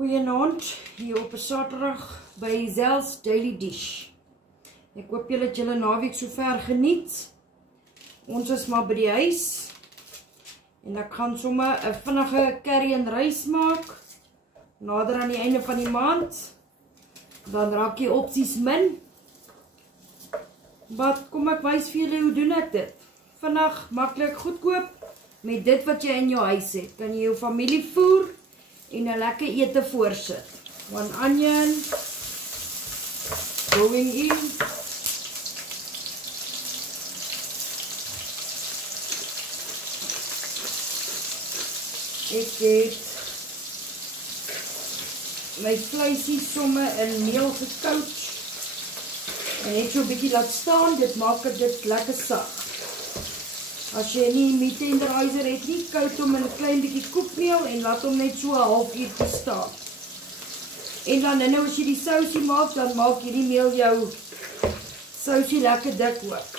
Goeienaand, hier op 'n Saterdag by Zell's Daily Dish. Ek hoop julle het julle naweek sover geniet. Ons is maar by die huis. En ek gaan sommer 'n vinnige curry en rys maak. Nader aan die einde van die maand. Dan raak die opsies min. Maar kom ek wys vir julle hoe doen ek dit. Vinnig, maklik, goedkoop. Met dit wat jy in jou huis het. Kan jy jou familie voer en 'n lekker ete voorsit. 1 onion going in. Ek het my vleisie sommer in meel gekoud en net so 'n bietjie laat staan. Dit maak dit lekker sag. As jy nie meat tenderizer het nie, koud hom in 'n klein bietjie koekmeel en laat hom net so 'n halfuur staan. En dan nou as jy die sousie maak, dan maak hierdie meel jou sousie lekker dik ook.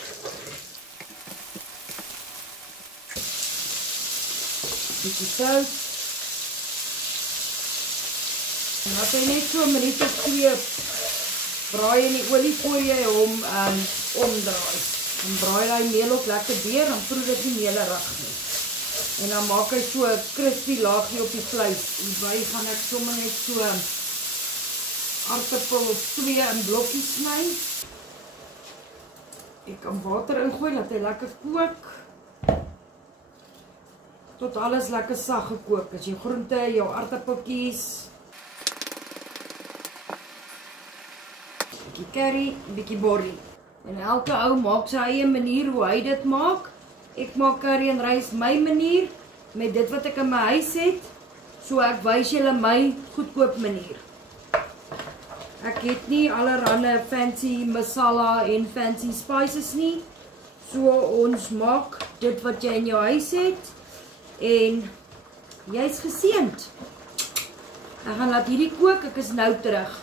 Bietjie sout. En laat hy net so 'n minuut of 2 braai in die olie voor jy hom omdraai. Dan braai hy meel ook lekker deur, dan proe dit nie melerig nie. En dan maak hy so 'n crispy laagie op die vleis. Hierby gaan ek sommer net so aardappel of 2 in blokkies sny. Ek kan water ingooi, laat hy lekker kook. Tot alles lekker sag gekook. As jy groente, jou aardappeltjies, bietjie curry, bietjie borrie. En elke ou maak sy eie manier hoe hy dit maak. Ek maak curry en rys my manier, met dit wat ek in my huis het. So ek wys julle my goedkoop manier. Ek het nie allerhande fancy masala en fancy spices nie. So ons maak dit wat jy in jou huis het. En jy's geseënd. Ek gaan laat hierdie kook, ek is nou terug.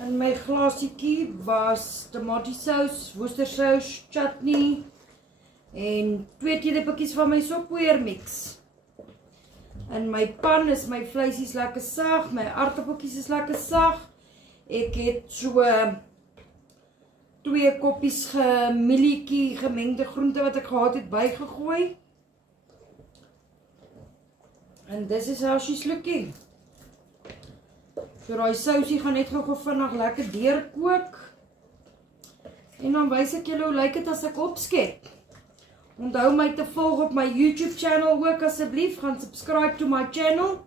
In my glasietjie was tomatiesous, worcestersous, chutney en 2 teelepeltjies van my soppoeier mix. In my pan is my vleisies lekker sag, my aardappeltjies is lekker sag. Ek het so 2 koppies mielietjie gemengde groente wat ek gehad het bygegooi. And this is how she's looking. So daai sousie gaan net gou vinnig lekker deurkook. En dan wys ek julle hoe lyk dit as ek opskep. Onthou my te volg op my YouTube channel ook asseblief. Gaan subscribe to my channel,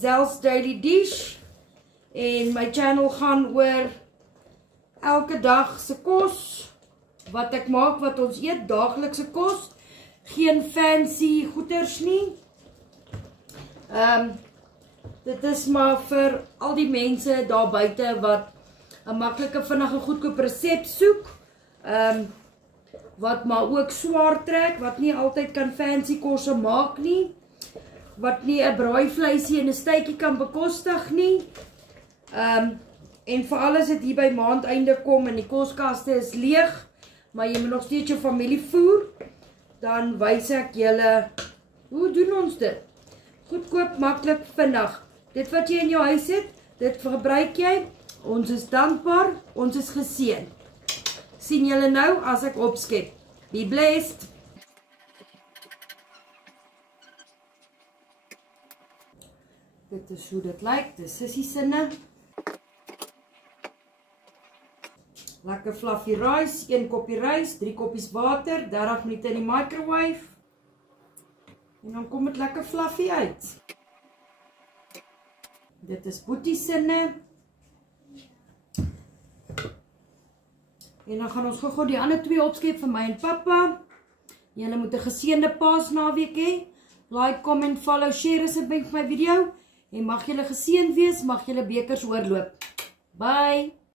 Zell's Daily Dish. En my channel gaan oor elke dag se kos wat ek maak, wat ons eet, daaglikse kos. Geen fancy goeders nie. Dit is maar vir al die mense daar buite wat 'n maklike, vinnige, goedkoop resep soek. Wat maar ook swaar trek, wat nie altyd kan fancy kosse maak nie. Wat nie 'n braaivleisie en 'n steekie kan bekostig nie. En veral as dit hier by maandeinde kom en die koskaste is leeg, maar jy moet nog steeds jou familie voer, dan wys ek julle hoe doen ons dit. Goedkoop, maklik, vinnig. Dit wat jy in jou huis het, dit gebruik jy. Ons is dankbaar, ons is geseënd. Sien julle nou as ek opskep. Be blessed. Dit is hoe dit lyk, dis sissie sinne. Lekker fluffy rice, 1 koppie rys, 3 koppies water, 30 minute in die microwave. En dan kom dit lekker fluffy uit. Dit is boetie sinne. En dan gaan ons gou die ander 2 opskep vir my en pappa. Julle moet 'n geseënde Paasnaweek hê. Like, comment, follow, share asseblief my video. En mag julle geseënd wees, mag julle bekers oorloop. Bye.